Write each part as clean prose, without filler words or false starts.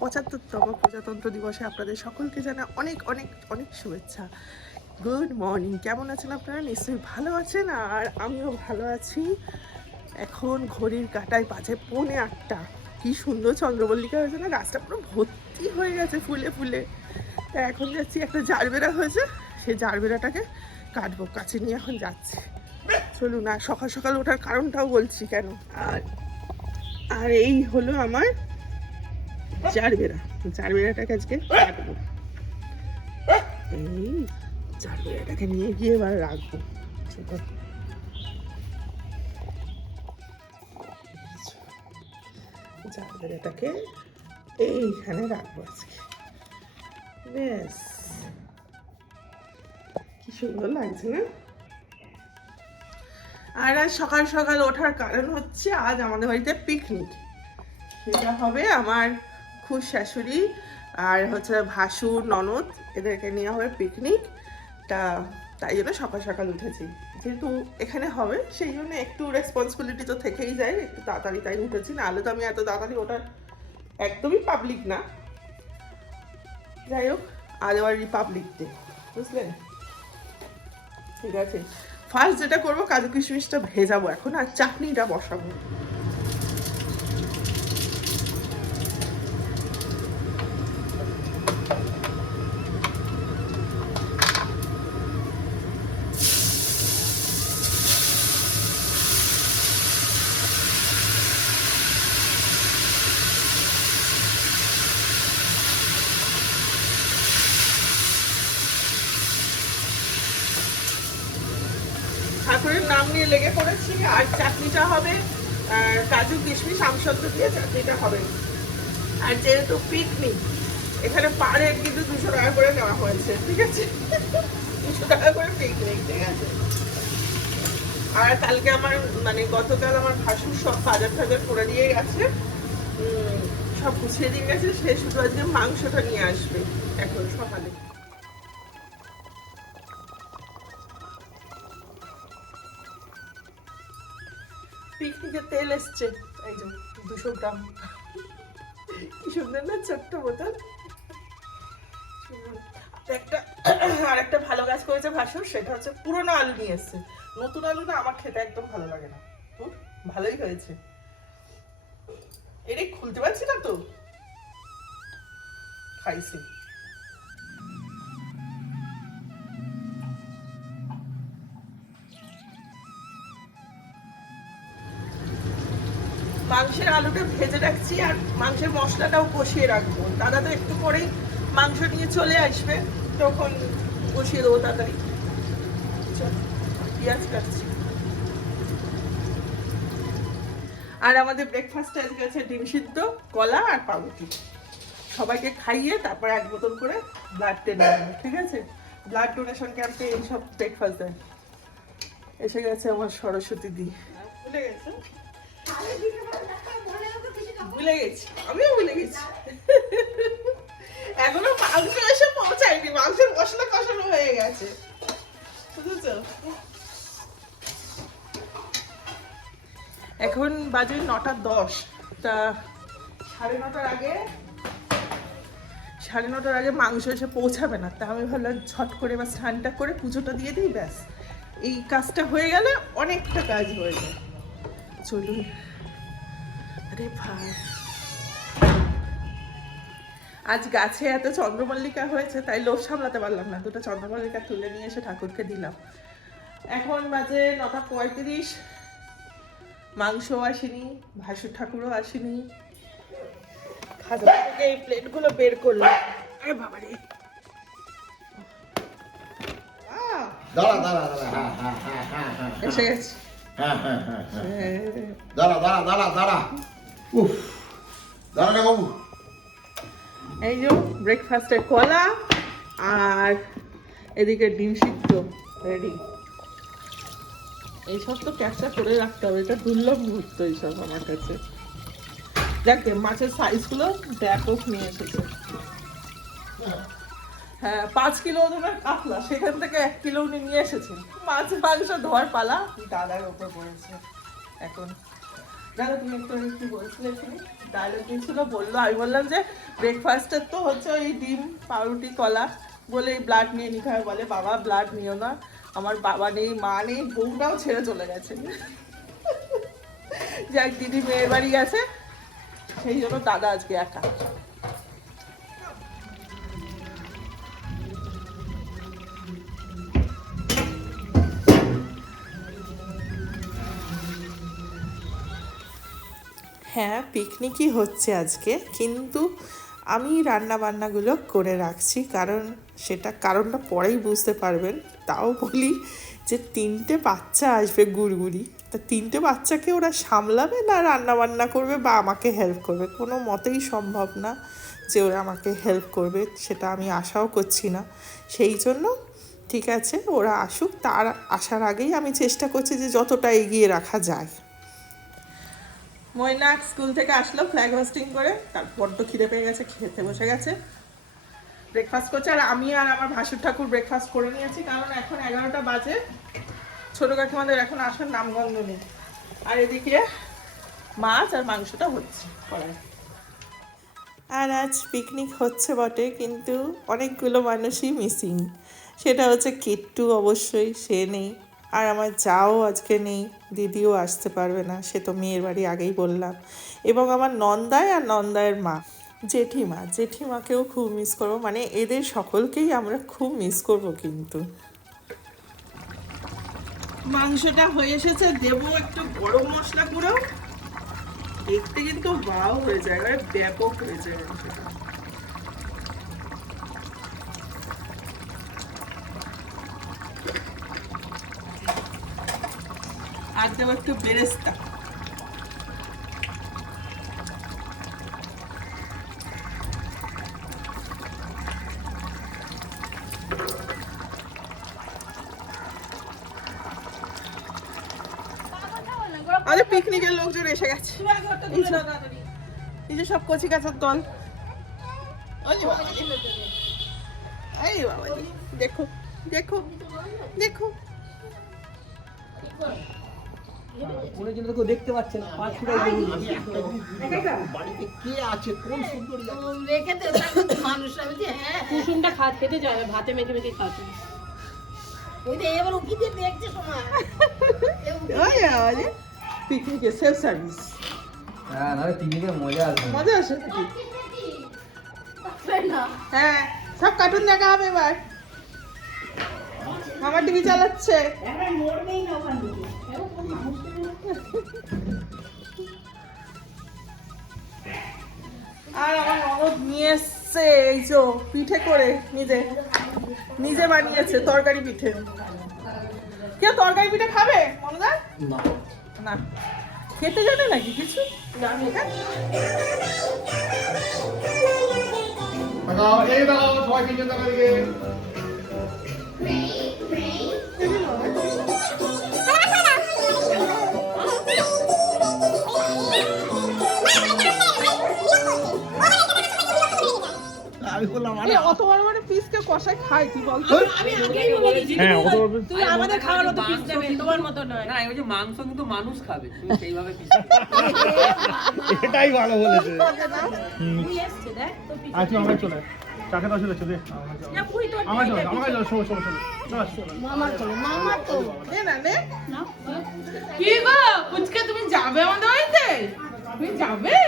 75তম প্রজাতন্ত্র দিবসে আপনাদের সকলকে জানা অনেক অনেক অনেক শুভেচ্ছা। গুড মর্নিং, কেমন আছেন আপনারা? নিশ্চয়ই ভালো আছেন, আর আমিও ভালো আছি। এখন ঘড়ির কাঁটায় বাজে 7:45। কি সুন্দর চন্দ্রমল্লিকা হয়েছে না, গাছটা পুরো ভর্তি হয়ে গেছে ফুলে ফুলে। তা এখন যাচ্ছি, একটা জারবেরা হয়েছে, সেই জারবেরাটাকে কাটবো, কাছে নিয়ে এখন যাচ্ছি। চলুন, আর সকাল সকাল ওঠার কারণটাও বলছি কেন। আর আর এই হলো আমার জারবেরাটাকে আজকে কাটবো। এই জারবেরাটাকে নিয়ে গিয়ে এবার রাখবো। জারবেরাটাকে এইখানে রাখবো আজকে। বেশ, কি সুন্দর লাগছে না? আর আজ সকাল সকাল ওঠার কারণ হচ্ছে, আজ আমাদের বাড়িতে পিকনিক। সেটা হবে আমার খুব শাশুড়ি আর হচ্ছে ভাসুর ননদ, এদেরকে নিয়ে হবে পিকনিক। তাই জন্য সকাল সকাল উঠেছি, যেহেতু এখানে হবে সেই জন্য একটু রেসপন্সিবিলিটি তো থেকেই যায়, একটু তাড়াতাড়ি তাই উঠেছি। না হলে তো আমি এত তাড়াতাড়ি ওঠার একদমই পাবলিক না। যাই হোক, আজ আবার রিপাবলিক ডে, বুঝলেন? ঠিক আছে, ফার্স্ট যেটা করবো, কাজু কিশমিশটা ভেজাবো এখন, আর চাটনিটা বসাবো। ঠাকুরের নাম নিয়ে লেগে পড়েছি, আর চাটনিটা হবে কাজু কিশমিশ আমসত্ব দিয়ে চাটনিটা হবে। আর যেহেতু পিকনিক, এখানে পার হেড কিন্তু 200 টাকা করে নেওয়া হয়েছে, ঠিক আছে? 200 টাকা করে পিকনিক, ঠিক আছে? আর কালকে আমার গতকাল আমার ভাসুর সব বাজার টাজার করে দিয়ে গেছে, সব গুছিয়ে দিয়ে গেছে। সে শুধু আজকে মাংসটা নিয়ে আসবে এখন সকালে। পিকনিকের তেল এসছে, এই যে 200 গ্রাম। কি সুন্দর না, ছোট্ট বোতল। আর একটা ভালো কাজ করেছে ভাসুর, সেটা হচ্ছে পুরোনো আলু নিয়ে এসছে। নতুন আলু না আমার খেতে একদম ভালো লাগে না। ভালোই হয়েছে। এটা খুলতে পারছি না তো, খাইছি। মাংসের আলুটা ভেজে রাখছি, আর মাংসের মশলাটাও কষিয়ে রাখবো। দাদা তো একটু পরেই মাংস নিয়ে চলে আসবে, তখন কষিয়ে দেবো তাড়াতাড়ি। পেঁয়াজ কাটছি। আর আমাদের ব্রেকফাস্টে আজকে আছে ডিম সিদ্ধ, কলা আর পাউরুটি। সবাইকে খাইয়ে তারপর 1 বোতল করে ব্লাড টেনে নেবো, ঠিক আছে? ব্লাড ডোনেশন ক্যাম্পে এইসব ব্রেকফাস্ট দেয়। এসে গেছে আমার সরস্বতী দি। ভুলে গেছে? ভুলে গেছি, আমিও ভুলে গেছি। এখনো মাংস এসে পৌঁছায়নি, মাংসের মশলা কষানো হয়ে গেছে, বুঝেছো? এখন বাজে 9:10। তা 9:30টার আগে মাংস এসে পৌঁছাবে না। তা আমি ভাবলাম ঝট করে বা স্নানটা করে পুজোটা দিয়ে দিই, ব্যাস এই কাজটা হয়ে গেলে অনেকটা কাজ হয়ে যায়। চলুন। আরে ভাই, আজ গাছে এত চন্দ্রমল্লিকা হয়েছে, তাই লোভ সামলাতে পারলাম না, 2টা চন্দ্রমল্লিকা তুলে নিয়ে এসে ঠাকুরকে দিলাম। এখন বাজে 9:35। মাংসও আসেনি, ভাসুর ঠাকুরও আসেনি। খাজা থেকে এই প্লেটগুলো বের করলাম। আরে বাবা রে, দাঁড়া দাঁড়া দাঁড়া, হ্যাঁ এসে গেছে। দাঁড়া দাঁড়া দাঁড়া দাঁড়া, উফ, দাঁড়া না বাবু। এই যে ব্রেকফাস্টে কলা আর এদিকে ডিম সিদ্ধ রেডি। এইসব তো ক্যাপচার করে রাখতে হবে, এটা দুর্লভ মুহূর্ত এইসব আমার কাছে। দেখে মাছের সাইজগুলো ব্যাপক নিয়ে এসেছে। হ্যাঁ, 5 কিলো ওজনের কাতলা, সেখান থেকে 1 কিলো উনি নিয়ে এসেছেন। মাছ মাংস ধোয়ার পালা দাদার ওপর পড়েছে এখন। দাদা তুমি একটু কি বলছিলে এখানে ডায়লগ দিয়েছিল বললো, আমি বললাম যে ব্রেকফাস্টের তো হচ্ছে ওই ডিম পাউরুটি কলা বলে ব্লাড নিয়ে নিতে হয়, বলে বাবা ব্লাড নিও না, আমার বাবা নেই মা নেই বউটাও ছেড়ে চলে গেছে। যাক দিদি মেয়ের বাড়ি গেছে সেই জন্য দাদা আজকে একা। হ্যাঁ পিকনিকই হচ্ছে আজকে, কিন্তু আমি রান্না বান্নাগুলো করে রাখছি, কারণ সেটা কারণটা পরেই বুঝতে পারবেন। তাও বলি যে 3টে বাচ্চা আসবে গুড়গুড়ি, তা 3টে বাচ্চাকে ওরা সামলাবে না রান্না বান্না করবে বা আমাকে হেল্প করবে, কোনো মতেই সম্ভব না যে ওরা আমাকে হেল্প করবে, সেটা আমি আশাও করছি না। সেই জন্য ঠিক আছে ওরা আসুক, তার আসার আগেই আমি চেষ্টা করছি যে যতটা এগিয়ে রাখা যায়। ময়নাক স্কুল থেকে আসলো ফ্ল্যাগ হোস্টিং করে, তার বড্ড খিদে পেয়ে গেছে, খেতে বসে গেছে, ব্রেকফাস্ট করছে। আর আমি আর আমার ভাসুর ঠাকুর ব্রেকফাস্ট করে নিয়েছি, কারণ এখন 11টা বাজে, ছোটো কাকিমাদের এখন আসার নামগন্ধ নেই। আর এদিকে মাছ আর মাংসটা হচ্ছে কড়াই। আর আজ পিকনিক হচ্ছে বটে, কিন্তু অনেকগুলো মানুষই মিসিং। সেটা হচ্ছে কিট্টু, অবশ্যই সে নেই, আর আমার যাও আজকে নেই, দিদিও আসতে পারবে না, সে তো মেয়ের বাড়ি আগেই বললাম, এবং আমার নন্দায় আর নন্দায়ের মা জেঠিমাকেও খুব মিস করবো, মানে এদের সকলকেই আমরা খুব মিস করবো। কিন্তু মাংসটা হয়ে এসেছে, দেবো একটু গরম মশলা গুঁড়ো, দেখতে কিন্তু ওয়াও হয়ে যায়, ব্যাপক হয়ে যায় মাংসটা। আর দেবো একটু বেরেস্তা। আমাদের পিকনিকের লোকজন এসে গেছে, এই যে সব কচি কাঁচার দল। এই বাবা দেখো দেখো দেখো, দেখতে পাচ্ছেন বাড়িতে কে আছে, কোন সুন্দর কুসুমটা খেতে যাবে, ভাতে মেখে মেখে খাচ্ছে। পিকনিকে সেলফ সার্ভিস। হ্যাঁ না পিকনিকে মজা আসবে, মজা আসে নাকি? হ্যাঁ সব কার্টুন দেখা হবে এবার, মামা টিভি চালাচ্ছে। আর আমার ননদ নিয়ে এসছে এই যে পিঠে করে, নিজে বানিয়েছে তরকারি পিঠে। কেউ তরকারি পিঠে খাবে মনদা? না খেতে জানে নাকি কিছু? সবাই কিনছেন টাকা দিকে। আমি বললাম অত বড় বড় পিস কে কষাই খায় কি বলতো? আমি আগেই বলেছি তুই আমাদের খাওয়ার মতো পিস দেবে, তোমার মতো নয়। না ওই যে মাংস কিন্তু মানুষ খাবে, তুমি সেইভাবে পিস এটাই ভালো বলেছে। তুই এসছে দেখ তো পিস। আচ্ছা আমরা চলে চাকে দশ চলে দে না পুরি তো আমার চলে শোনো শোনো শোনো নে না নে। না কি গো পুচকে তুমি যাবে আমাদের বাড়িতে? তুমি যাবে?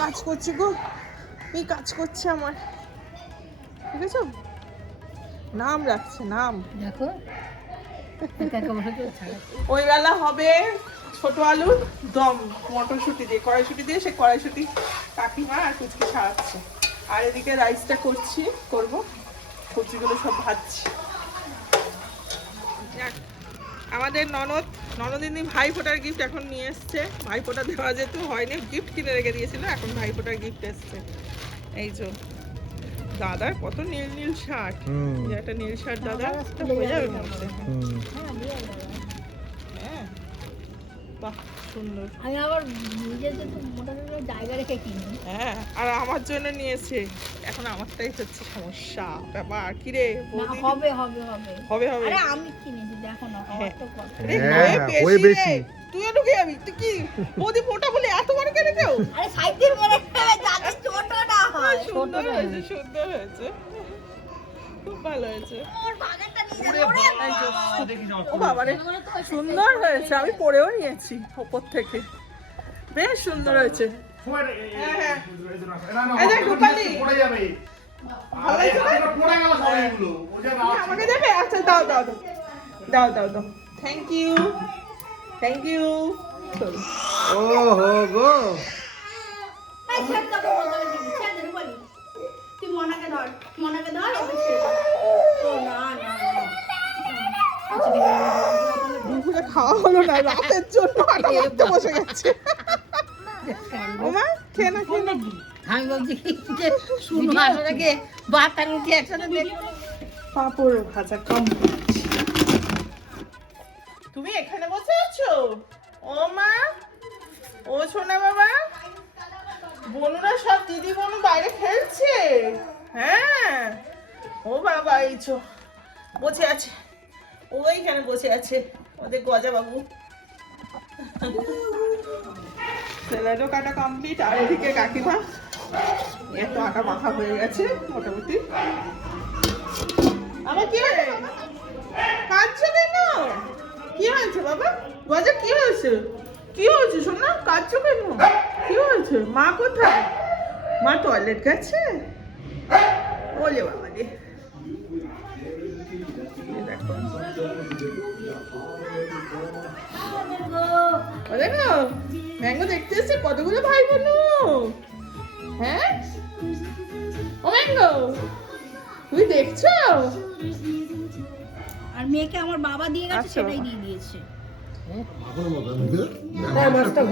কাজ করছি গো, এই কাজ করছে আমার, ঠিক আছে? নাম রাখছে নাম। দেখো ওই বেলা হবে ছোট আলুর দম মটরশুঁটি দিয়ে, কড়াইশুঁটি দিয়ে, সে কড়াইশুঁটি কাকিমা আর কুচকি ছাড়াচ্ছে। আর এদিকে রাইসটা করবো, সবজিগুলো সব ভাজছি। আমাদের ননদিনী ভাইফোঁটার গিফট এখন নিয়ে এসছে। ভাইফোঁটা দেওয়া যেহেতু হয়নি, গিফট কিনে রেখে দিয়েছিল, এখন ভাইফোঁটার গিফট এসছে। এই যে দাদার কত নীল নীল শার্ট, একটা নীল শার্ট দাদা হয়ে যাবে মনে হয়। হ্যাঁ বাহ সুন্দর। আমি আবার নিজের জন্য মোটা মোটা জায়গা রেখে কিনি। হ্যাঁ, আর আমার জন্য নিয়েছে। এখন আমারটাই হচ্ছে সমস্যা ব্যাপার। কি রে না, বৌদি? হবে হবে হবে হবে হবে। আরে আমি কিনেছি দেখো না হওয়ার তো কথা। আরে হ্যাঁ, হয়ে হয়ে বেশি বেশি। রে। তুইও ঢুকে যাবি। তুই কি বৌদি মোটা বলে এত বড় কেন কেউ? আরে সাইড দিয়ে মেরে ফেলে যাতে ছোট না হয়। সুন্দর হয়েছে, সুন্দর হয়েছে। খুব ভালো হয়েছে। ওর বাগানটা নিয়ে যাবো। ও বাবা রে, সুন্দর হয়েছে। আমি পরেও নিয়েছি ওপর থেকে। বেশ সুন্দর হয়েছে। হ্যাঁ, হ্যাঁ। এই দেখ, রূপালি। পড়ে যাবে। ভালো হয়েছে না? এটা পড়ে গেল সব এগুলো। ও যে তুমি আমাকে দেবে? আচ্ছা, দাও দাও দাও দাও দাও দাও। Thank you, thank you. ও হো গো। এই ছেড়ে দাও, বোতলে দিবি, ছেড়ে দে, রূপালি। তুই মনাকে ধর, মনাকে ধর, এবার ছেড়ে দে। ও না না না। আচ্ছা, ঠিক আছে। দুপুরে খাওয়া হলো না, রাতের জন্য আটা মারতে বসে গেছে। ওমা, খেয়ে না খেয়ে না। আমি বলছি যে শুনো আপনাকে ভাত আর রুটি একসাথে দেখ। পাঁপড় ভাজা কমপ্লিট। তুমি এখানে বসে আছো? ও মা, ও সোনা বাবা, বোনুরা সব দিদি বোনু বাইরে খেলছে। হ্যাঁ, ও বাবা, এই চো বসে আছে, ওইখানে বসে আছে ওদের গজা বাবু। স্যালাডও কাটা কমপ্লিট। আর এদিকে কাকিমা এত আটা মাখা হয়ে গেছে মোটামুটি। আমার কি হয়েছে? কাঁদছো কেন? কি হয়েছে বাবা? গজা কি হয়েছে? কি হয়েছে সোনা? কাঁদছো কেন? কি হয়েছে? মা কোথায়? মা টয়লেট গেছে? বলে বাবা রে। দেখো ও দেখো, ম্যাঙ্গো দেখতে এসছে কতগুলো ভাই বোনু। হ্যাঁ, ও ম্যাঙ্গো, তুমি দেখছো? আর মেয়েকে আমার বাবা দিয়ে গেছে, আচ্ছা। সেটাই দিয়ে দিয়েছে।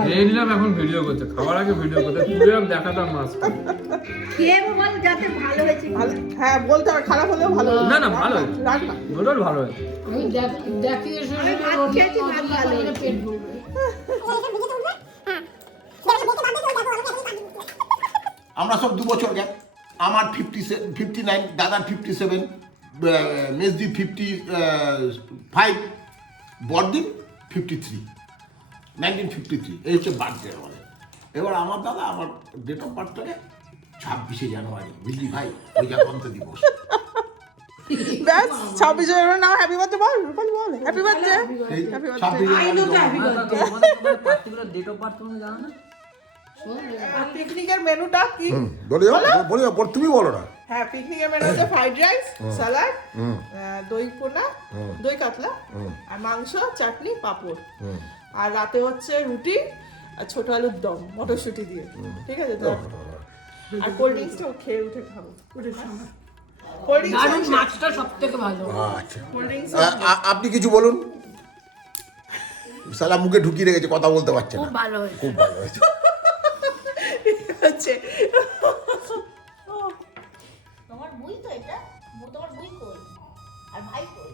খেয়ে নিলাম, এখন ভিডিও করছে। খাওয়ার আগে ভিডিও করতে পুরো দেখাতাম মাছ। খেয়ে বল যাতে ভালো হয়েছে। ভালো, হ্যাঁ বলতে হবে, খারাপ হলেও ভালো। না, না, ভালো হয়েছে। রান্না ওটাও ভালো হয়েছে। আমি দেখিয়ে আমি ভাত খেয়েছি, ভাত ভালো হয়েছে। পেট ভরবে। আমরা সব 2 বছর গ্যাপ। আমার 59, দাদার 57, মেজদি 55, বড়দিন 53, 1953। এই হচ্ছে বার্থডে আমাদের। এবার আমার দাদা আমার ডেট অফ বার্থটাকে 26শে জানুয়ারি, বুঝলি ভাই, প্রজাতন্ত্র দিবস। ব্যাস 26 জানুয়ারি নাও হ্যাপি বার্থডে বল, রূপালি বল হ্যাপি বার্থডে। এই হ্যাপি 26 জানুয়ারি তোমাদের পার্টিকুলার ডেট অফ বার্থ তুমি জানো না? আর পিকনিকের মেনুটা কি? বলে যাও, তুমি বলো না। হ্যাঁ, পিকনিকের মেনু হচ্ছে ফ্রাইড রাইস, স্যালাড, দই পোনা, দই কাতলা, আর মাংস, চাটনি, পাঁপড়। আর রাতে হচ্ছে রুটি আর ছোট আলুর দম মটরশুঁটি দিয়ে। ঠিক আছে তো? আর কোল্ড ড্রিঙ্কসটাও খেয়ে উঠে খাবো। কোল্ড দারুণ, ড্রিঙ্কস, মাছটা সব থেকে ভালো। আচ্ছা, কোল্ড ড্রিঙ্কস আপনি কিছু বলুন। সালা মুখে ঢুকিয়ে রেখেছে, কথা বলতে পারছে খুব না। ভালো হয়েছে। খুব ভালো হয়েছে। হচ্ছে। তোমার বই তো এটা, তোমার বই কই? আর ভাই কই?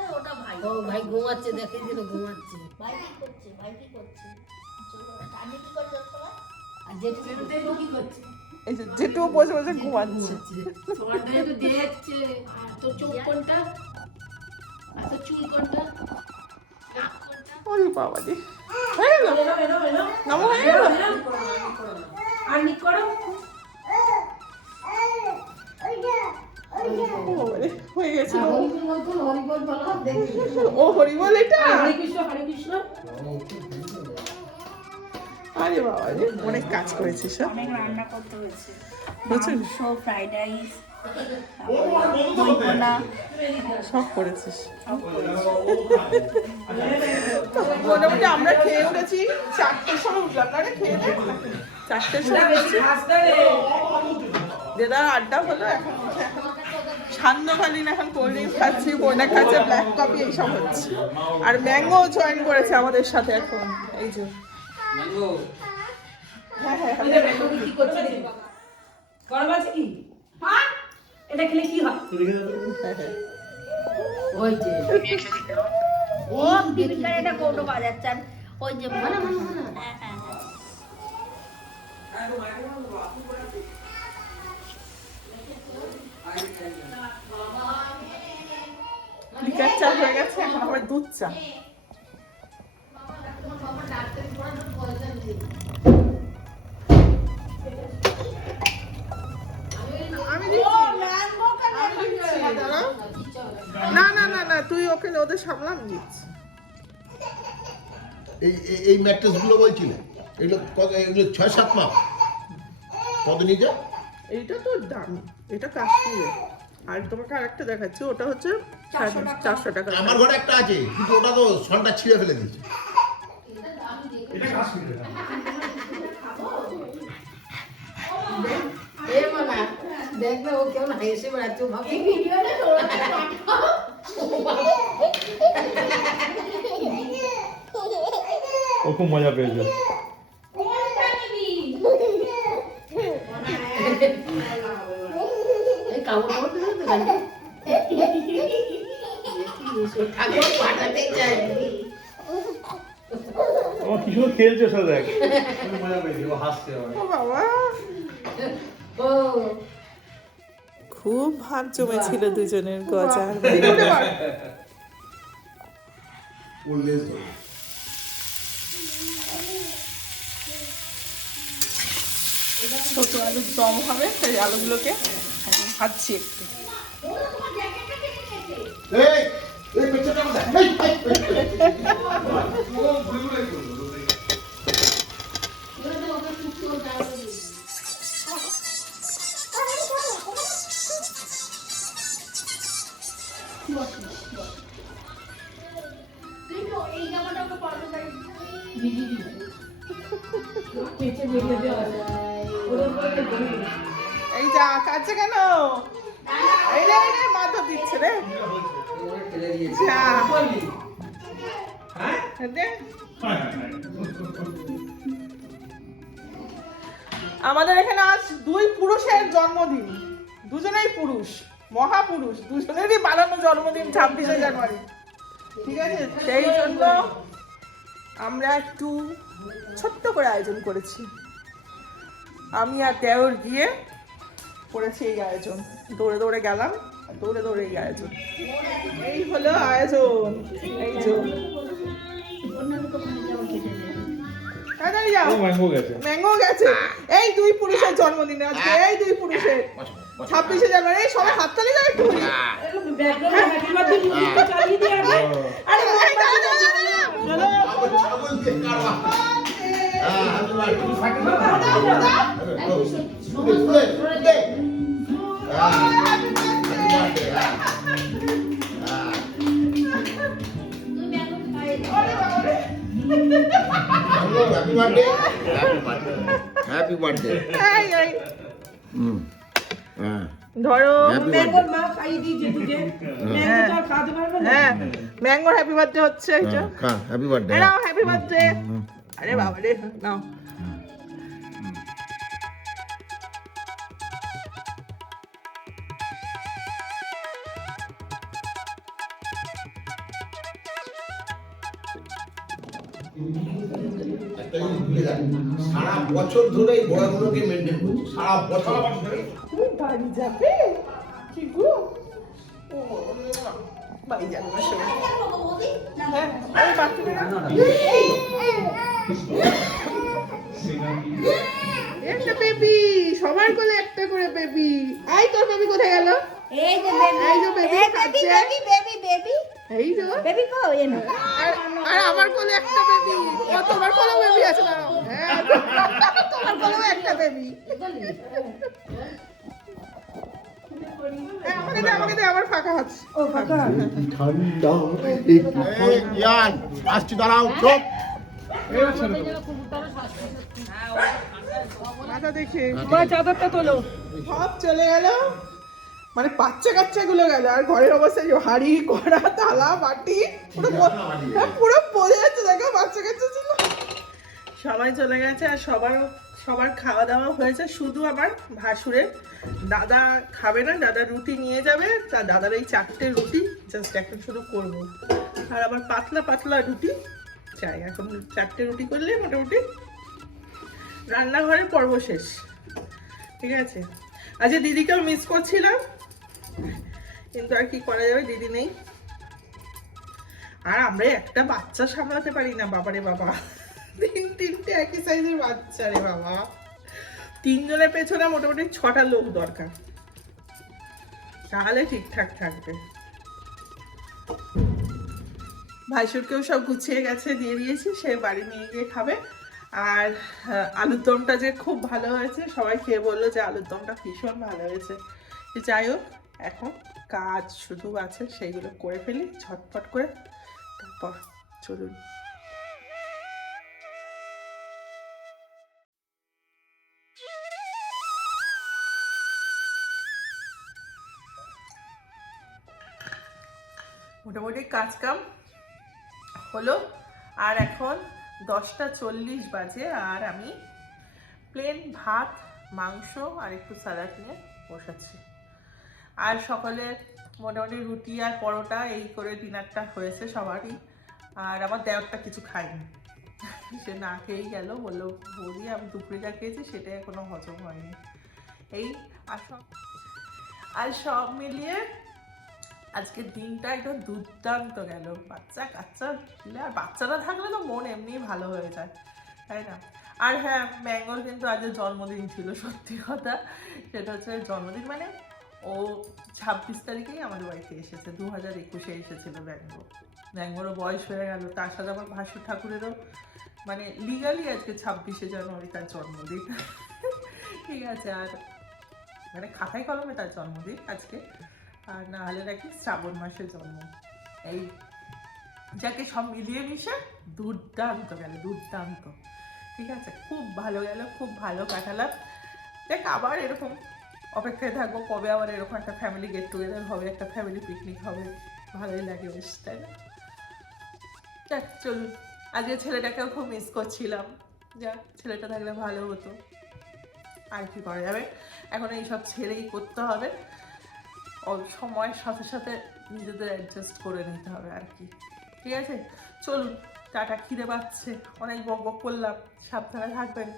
এই ওটা ভাই। ও ভাই ঘুমাচ্ছে, দেখে দিল ঘুমাচ্ছে। ভাই কি করছে? ভাই কি করছে? চলো, আমি কি করছি তোমার? আর যেটু বেরোতে কি করছে? এই যে যেটুকু বসে বসে ঘুমাচ্ছে। তোমার যেটু দেখছে। আর তোর চোখ কোনটা? আর তোর চুল কোনটা? নাক কোনটা? ওরে বাবা রে, হয়ে গেল? নামো, হয়ে গেল? আর নিক করো। ও বাবা রে, হয়ে গেছে। হরিবল নতুন হরিবল বলো দেখি। ও হরিবল এটা? হরে কৃষ্ণ হরে কৃষ্ণ। আরে বাবা রে, অনেক কাজ করেছিস। হ্যাঁ? অনেক রান্না করতে হয়েছে। বুঝছেন? মাংস, ফ্রাইড রাইস, দই পোনা, সব করেছিস। মোটামুটি আমরা খেয়ে উঠেছি 4টের সময় উঠলাম না রে, খেয়ে দেখ 4টের সময় উঠেছি। দেদার আড্ডা হলো। এখন সান্ধ্যকালীন এখন কোল্ড ড্রিঙ্কস খাচ্ছি, বোনা খাচ্ছে, ব্ল্যাক কফি, এইসব হচ্ছে। আর ম্যাঙ্গো জয়েন করেছে আমাদের সাথে এখন। এই যে ম্যাঙ্গো হ্যাঁ হ্যাঁ এটা দেখো কি করছে দেখি। গরম আছে কি? হ্যাঁ, এটা খেলে কি হয়? ওই যে ও দীপিকার এটা কৌটো বাজাচ্ছে। আর ওই যে ভালো ভালো ভালো হ্যাঁ হ্যাঁ হ্যাঁ লিকার চা হয়ে গেছে, এখন আবার দুধ চা। তোমার বাবা ডাক্তারি পড়ানোর পয়সা নেই আমি ও দিচ্ছি। ম্যাঙ্গো কেন আমি দিচ্ছি, দাঁড়াও। না না না না, তুই ওকে ওদের সামলাম দিচ্ছি। এই ম্যাট্রেসগুলো বলছিলে এগুলো কত, এগুলো 6-7 মাস কত নিচে? এইটা তো দাম, এটা কাশ্মীরে। আর তোমাকে আরেকটা দেখাচ্ছি, ওটা হচ্ছে 400 টাকা। আমার ঘরে একটা আছে কিন্তু ওটা তো সনটা ছিঁড়ে ফেলে দিয়েছে। এ মানা দেখবে ও কেমন হেসে বেড়াচ্ছে ও ভাবে এই ভিডিওটা তোরা পাঠাও ও খুব মজা পেয়েছে। কোনটা নিবি এই কাপড় কাপড় দিলে তো গাড়ি ঠাকুর পাঠাতে চাই আমার কি সুন্দর খেলছে ওর সাথে, দেখ খুব মজা পেয়েছে, ও হাসছে আবার। ও বাবা, ও খুব ভাব জমেছিল দুজনের গজার। ওর লেজ ধরে। ছোট আলুর দম হবে, সেই আলুগুলোকে এখন ভাজছি একটু। এই এই পেছনটা কোথায়? এই তুই তো এই জামাটা ওকে পরতে পারিস পেটে বেরিয়ে দেওয়া যায় ওর উপরে বেরিয়ে এই যা কাছে কেন, এই রে এই রে, মাথা দিচ্ছে রে। যা দে। আমাদের এখানে আজ 2 পুরুষের জন্মদিন, দুজনেই পুরুষ, মহাপুরুষ, দুজনেরই বানানো জন্মদিন 26শে জানুয়ারি। ঠিক আছে, সেই জন্য আমরা একটু ছোট্ট করে আয়োজন করেছি। আমি আর দেওর গিয়ে করেছি এই আয়োজন, দৌড়ে দৌড়ে গেলাম, আর দৌড়ে দৌড়ে এই আয়োজন। এই হলো আয়োজন, এই যে তাড়াতাড়ি যাও। ও ম্যাঙ্গো গেছে। ম্যাঙ্গো গেছে। এই 2 পুরুষের জন্মদিনে আজকে, এই 2 পুরুষের 26শে জানুয়ারি। এই সবাই হাততালি দাও একটু। হ্যাপি বার্থডে মিউজিকটা চালিয়ে দিয়ে আরে আরে এই দাঁড়া, দাঁড়া, দাঁড়া। বলো, ছাগল দিয়ে কাটবা। Happy birthday. এই, এই। ধরো ম্যাঙ্গোর মা খাইয়ে দিয়েছে তুই ম্যাঙ্গোটা খাওয়াতে পারবে না হ্যাঁ, ম্যাঙ্গোর হ্যাপি বার্থডে হচ্ছে এইটা। Happy birthday. নাও হ্যাপি বার্থডে। আরে বাবা রে, নাও। একটা জিনিস ভুলে যান, সারা বছর ধরে এই ঘোড়াগুলোকে মেনটেন করছি, সারা বছর। তুমি বাড়ি যাবে? কি গো? ও, বাড়ি যাবে না সবাই। হ্যাঁ, এই বাচ্চাটা একটা বেবি, সবার কোলে একটা করে বেবি। এই তোর বেবি কোথায় গেল? এই যে বেবি এই যে বেবি খাচ্ছে। বেবি বেবি বেবি এই তো। বেবি কো এ না আর আমার কোলে একটা বেবি। ও তোমার কোলে বেবি আছে, দাঁড়াও। হ্যাঁ, তোমার কোলেও একটা বেবি। আমাকে দে, আমাকে দে, আমার ফাঁকা আছে। ও ফাঁকা। ঠান্ডা ইয়ান আসছি, দাঁড়াও, চুপ। মাথা দেখে চাদরটা তোলো সব চলে গেল, মানে বাচ্চা কাচ্চা গুলো গেল, আর ঘরের অবস্থা এই হাড়ি কড়া থালা বাটি পুরো পুরো পড়ে যাচ্ছে। দেখো বাচ্চা কাচ্চা ছিল, সবাই চলে গেছে। আর সবার খাওয়া দাওয়া হয়েছে, শুধু আমার ভাসুরের। দাদা খাবে না, দাদা রুটি নিয়ে যাবে, তা দাদার এই 4টে রুটি জাস্ট এখন শুধু করবো। আর আবার পাতলা পাতলা রুটি চাই। এখন 4টে রুটি করলে মোটামুটি রান্নাঘরের পর্ব শেষ। ঠিক আছে, আজকে দিদিকেও মিস করছিলাম, কিন্তু আর কি করা যাবে, দিদি নেই। আর আমরা একটা বাচ্চা সামলাতে পারি না, বাবারে বাবা, তিনটে একই সাইজের বাচ্চা রে বাবা। 3 জনের পেছনে মোটামুটি 6টা লোক দরকার, তাহলে ঠিকঠাক থাকবে। ভাইসুরকেও সব গুছিয়ে গেছে, দিয়ে দিয়েছি, সে বাড়ি নিয়ে গিয়ে খাবে। আর আলুর দমটা যে খুব ভালো হয়েছে, সবাই খেয়ে বললো যে আলুর দমটা ভীষণ ভালো হয়েছে। যাই হোক, এখন কাজ শুধু আছে, সেইগুলো করে ফেলি ঝটপট করে, তারপর চলুন। মোটামুটি কাজ কাম হলো, আর এখন 10টা 40 বাজে, আর আমি প্লেন ভাত, মাংস আর একটু স্যালাড নিয়ে বসাচ্ছি। আর সকালে মোটামুটি রুটি আর পরোটা এই করে ডিনারটা হয়েছে সবারই। আর আমার দেওরটা কিছু খায়নি, সে না খেয়েই গেল, বললো বৌদি আমি দুপুরে যা খেয়েছি সেটাই এখনো হজম হয়নি। এই আর সব মিলিয়ে আজকের দিনটা একদম দুর্দান্ত গেল। বাচ্চা কাচ্চা ছিল, আর বাচ্চারা থাকলে তো মন এমনিই ভালো হয়ে যায়, তাই না? আর হ্যাঁ, ম্যাঙ্গোর কিন্তু আজকে জন্মদিন ছিল, সত্যি কথা। সেটা হচ্ছে জন্মদিন মানে ও 26 তারিখেই আমাদের বাড়িতে এসেছে, 2021-এ এসেছিল ম্যাঙ্গো। ম্যাঙ্গোরও বয়স হয়ে গেল, তার সাথে আমার ভাসুর ঠাকুরেরও মানে লিগালি আজকে 26শে জানুয়ারি তার জন্মদিন। ঠিক আছে, আর মানে খাতায় কলমে তার জন্মদিন আজকে, আর না হলে নাকি শ্রাবণ মাসে জন্ম। এই যাকে সব মিলিয়ে মিশে দুর্দান্ত গেল, দুর্দান্ত। ঠিক আছে, খুব ভালো গেল, খুব ভালো কাটালাম। দেখ, আবার এরকম অপেক্ষায় থাকবো কবে আবার এরকম একটা ফ্যামিলি গেট টুগেদার হবে, একটা ফ্যামিলি পিকনিক হবে, ভালোই লাগে বেশ, তাই না? যাক চলুন, আজকে ছেলেটাকেও খুব মিস করছিলাম, যাক ছেলেটা থাকলে ভালো হতো। আর কি করা যাবে, এখন এইসব ছেড়েই করতে হবে, সময়ের সাথে সাথে নিজেদের অ্যাডজাস্ট করে নিতে হবে আর কি। ঠিক আছে, চলুন, টাটা, খিদে পাচ্ছে, অনেক বক বক করলাম। সাবধানে থাকবেন,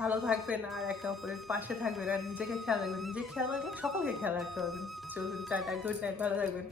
ভালো থাকবেন, আর একে অপরের পাশে থাকবেন, আর নিজেকে খেয়াল রাখবেন, নিজেকে খেয়াল রাখবেন, সকলকে খেয়াল রাখতে হবে। চলুন, টাটা, গুড নাইট, ভালো থাকবেন।